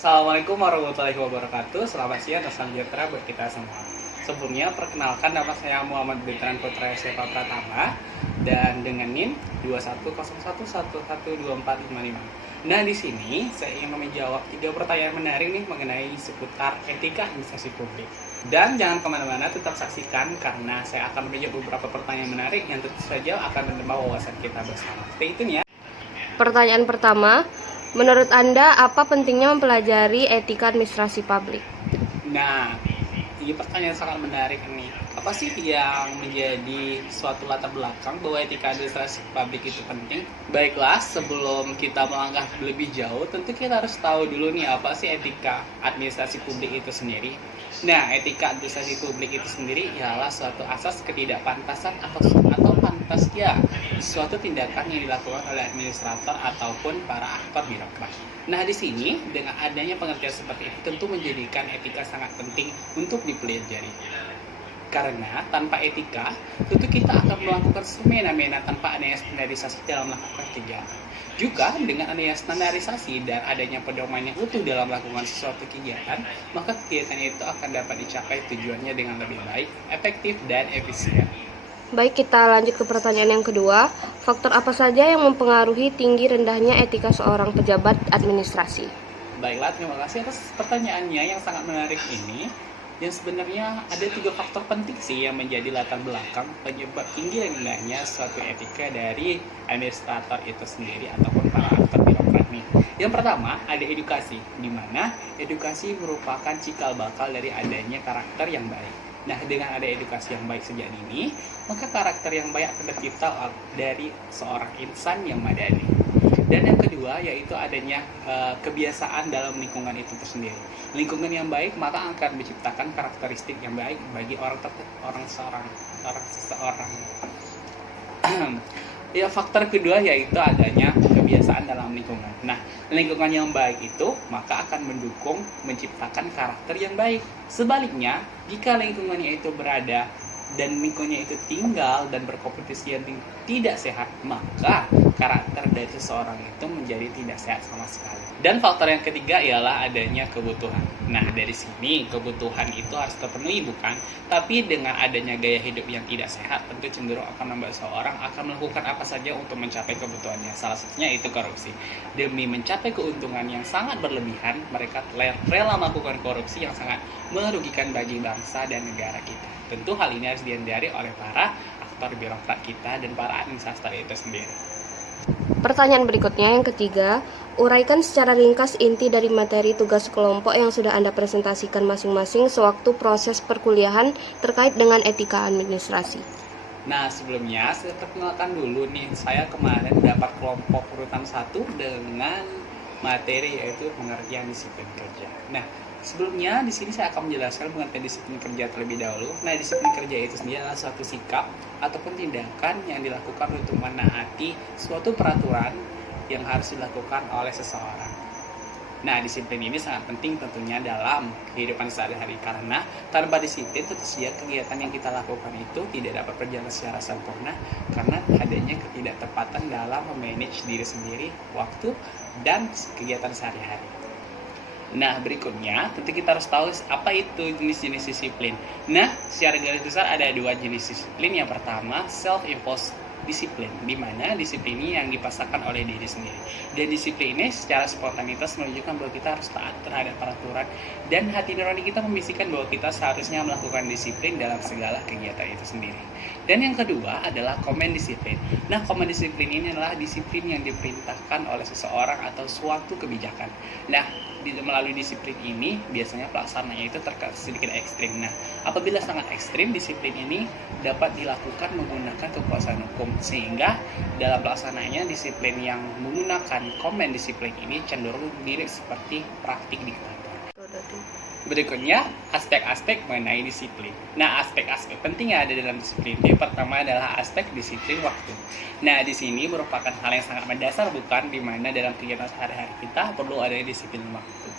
Assalamualaikum warahmatullahi wabarakatuh. Selamat siang dan salam sejahtera buat kita semua. Sebelumnya perkenalkan nama saya Muhammad Bintran Putra Sepa Pratama dan dengan NIM 2101112455. Nah, di sini saya ingin menjawab 3 pertanyaan menarik nih mengenai seputar etika administrasi publik. Dan jangan kemana-mana, tetap saksikan karena saya akan menjawab beberapa pertanyaan menarik yang tentu saja akan menambah wawasan kita bersama. Stay tune ya. Pertanyaan pertama, menurut Anda apa pentingnya mempelajari etika administrasi publik? Nah, ini pertanyaan sangat menarik nih. Apa sih yang menjadi suatu latar belakang bahwa etika administrasi publik itu penting? Baiklah, sebelum kita melangkah lebih jauh, tentu kita harus tahu dulu nih apa sih etika administrasi publik itu sendiri. Nah, etika administrasi publik itu sendiri ialah suatu asas ketidakpantasan atau pantas ya suatu tindakan yang dilakukan oleh administrator ataupun para aktor birokrat. Nah, di sini dengan adanya pengertian seperti itu tentu menjadikan etika sangat penting untuk dipelajari. Karena tanpa etika, tentu kita akan melakukan semena-mena tanpa adanya standarisasi dalam melakukan kegiatan. Juga dengan adanya standarisasi dan adanya pedoman yang utuh dalam melakukan sesuatu kegiatan, maka kegiatan itu akan dapat dicapai tujuannya dengan lebih baik, efektif, dan efisien. Baik, kita lanjut ke pertanyaan yang kedua. Faktor apa saja yang mempengaruhi tinggi rendahnya etika seorang pejabat administrasi? Baiklah, terima kasih atas pertanyaannya yang sangat menarik ini. Yang sebenarnya ada 3 faktor penting sih yang menjadi latar belakang penyebab tinggi rendahnya suatu etika dari administrator itu sendiri ataupun para aktor birokrat nih. Yang pertama ada edukasi, di mana edukasi merupakan cikal bakal dari adanya karakter yang baik. Nah, dengan ada edukasi yang baik sejak dini, maka karakter yang baik akan tercipta dari seorang insan yang madani. Dan yang kedua yaitu adanya kebiasaan dalam lingkungan itu tersendiri. Lingkungan yang baik maka akan menciptakan karakteristik yang baik bagi seseorang. Ya, faktor kedua yaitu adanya kebiasaan dalam lingkungan. Nah, lingkungan yang baik itu maka akan mendukung menciptakan karakter yang baik. Sebaliknya, jika lingkungannya itu berada dan lingkungannya itu tinggal dan berkompetisi yang tidak sehat, maka karakter dari seseorang itu menjadi tidak sehat sama sekali. Dan faktor yang ketiga ialah adanya kebutuhan. Nah, dari sini kebutuhan itu harus terpenuhi bukan? Tapi dengan adanya gaya hidup yang tidak sehat, tentu cenderung akan membuat seseorang akan melakukan apa saja untuk mencapai kebutuhannya. Salah satunya itu korupsi. Demi mencapai keuntungan yang sangat berlebihan, mereka rela melakukan korupsi yang sangat merugikan bagi bangsa dan negara kita. Tentu hal ini harus dihindari oleh para aktor birokrat kita dan para administrator itu sendiri. Pertanyaan berikutnya yang ketiga, uraikan secara ringkas inti dari materi tugas kelompok yang sudah Anda presentasikan masing-masing sewaktu proses perkuliahan terkait dengan etika administrasi. Nah, sebelumnya saya perkenalkan dulu nih, saya kemarin dapat kelompok urutan 1 dengan materi yaitu pengertian disiplin kerja. Nah, sebelumnya di sini saya akan menjelaskan pengertian disiplin kerja terlebih dahulu. Nah, disiplin kerja itu sendiri adalah suatu sikap ataupun tindakan yang dilakukan untuk menaati suatu peraturan yang harus dilakukan oleh seseorang. Nah, disiplin ini sangat penting tentunya dalam kehidupan sehari-hari karena tanpa disiplin tentu saja kegiatan yang kita lakukan itu tidak dapat berjalan secara sempurna karena adanya ketidaktepatan dalam memanage diri sendiri, waktu, dan kegiatan sehari-hari. Nah, berikutnya tentu kita harus tahu apa itu jenis-jenis disiplin. Nah, secara garis besar ada 2 jenis disiplin. Yang pertama, self-imposed disiplin, di mana disiplin ini yang dipasarkan oleh diri sendiri. Dan disiplin ini secara spontanitas menunjukkan bahwa kita harus taat terhadap peraturan dan hati nurani kita membisikkan bahwa kita seharusnya melakukan disiplin dalam segala kegiatan itu sendiri. Dan yang kedua adalah command disiplin. Nah, command disiplin ini adalah disiplin yang diperintahkan oleh seseorang atau suatu kebijakan. Nah, melalui disiplin ini biasanya pelaksanaannya itu sedikit ekstrim. Nah, apabila sangat ekstrim, disiplin ini dapat dilakukan menggunakan kekuasaan hukum sehingga dalam pelaksanaannya disiplin yang menggunakan command disiplin ini cenderung mirip seperti praktik diktator. Berikutnya, aspek-aspek mengenai disiplin. Nah, aspek-aspek penting yang ada dalam disiplin. Yang pertama adalah aspek disiplin waktu. Nah, di sini merupakan hal yang sangat mendasar bukan, di mana dalam kegiatan sehari-hari kita perlu adanya disiplin waktu.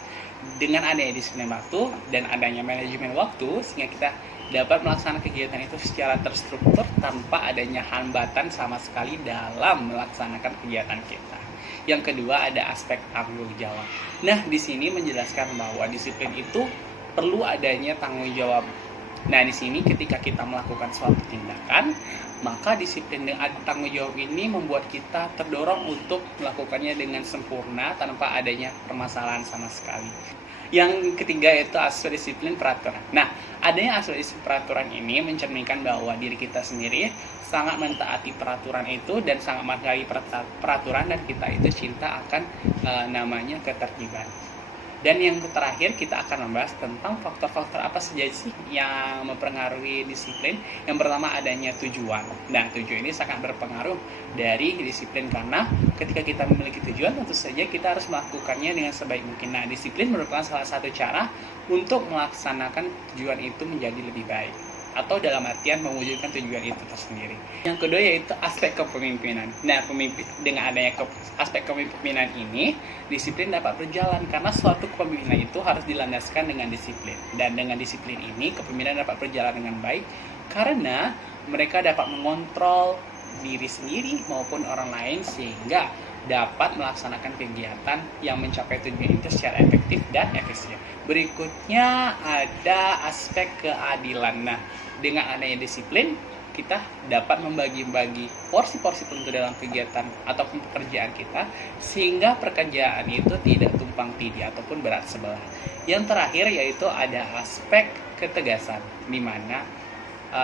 Dengan adanya disiplin waktu dan adanya manajemen waktu, sehingga kita dapat melaksanakan kegiatan itu secara terstruktur tanpa adanya hambatan sama sekali dalam melaksanakan kegiatan kita. Yang kedua ada aspek tanggung jawab. Nah, di sini menjelaskan bahwa disiplin itu perlu adanya tanggung jawab. Nah, di sini ketika kita melakukan suatu tindakan, maka disiplin dengan tanggung jawab ini membuat kita terdorong untuk melakukannya dengan sempurna tanpa adanya permasalahan sama sekali. Yang ketiga itu aspek disiplin peraturan. Nah, adanya aspek disiplin peraturan ini mencerminkan bahwa diri kita sendiri sangat mentaati peraturan itu dan sangat menghargai peraturan, dan kita itu cinta akan namanya ketertiban. Dan yang terakhir kita akan membahas tentang faktor-faktor apa saja sih yang mempengaruhi disiplin. Yang pertama adanya tujuan. Nah, tujuan ini sangat berpengaruh dari disiplin karena ketika kita memiliki tujuan tentu saja kita harus melakukannya dengan sebaik mungkin. Nah, disiplin merupakan salah satu cara untuk melaksanakan tujuan itu menjadi lebih baik, atau dalam artian mewujudkan tujuan itu tersendiri. Yang kedua yaitu aspek kepemimpinan. Nah, dengan adanya aspek kepemimpinan ini, disiplin dapat berjalan karena suatu kepemimpinan itu harus dilandaskan dengan disiplin. Dan dengan disiplin ini, kepemimpinan dapat berjalan dengan baik karena mereka dapat mengontrol diri sendiri maupun orang lain sehingga dapat melaksanakan kegiatan yang mencapai tujuan itu secara efektif dan efisien. Berikutnya ada aspek keadilan. Nah, dengan adanya disiplin, kita dapat membagi-bagi porsi-porsi tertentu dalam kegiatan ataupun pekerjaan kita sehingga pekerjaan itu tidak tumpang tindih ataupun berat sebelah. Yang terakhir yaitu ada aspek ketegasan, di mana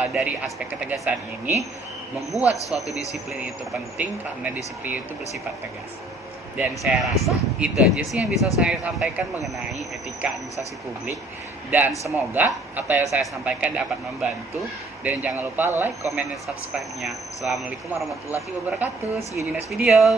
dari aspek ketegasan ini membuat suatu disiplin itu penting karena disiplin itu bersifat tegas. Dan saya rasa itu aja sih yang bisa saya sampaikan mengenai etika administrasi publik. Dan semoga apa yang saya sampaikan dapat membantu. Dan jangan lupa like, comment, dan subscribe-nya. Assalamualaikum warahmatullahi wabarakatuh. See you di next video.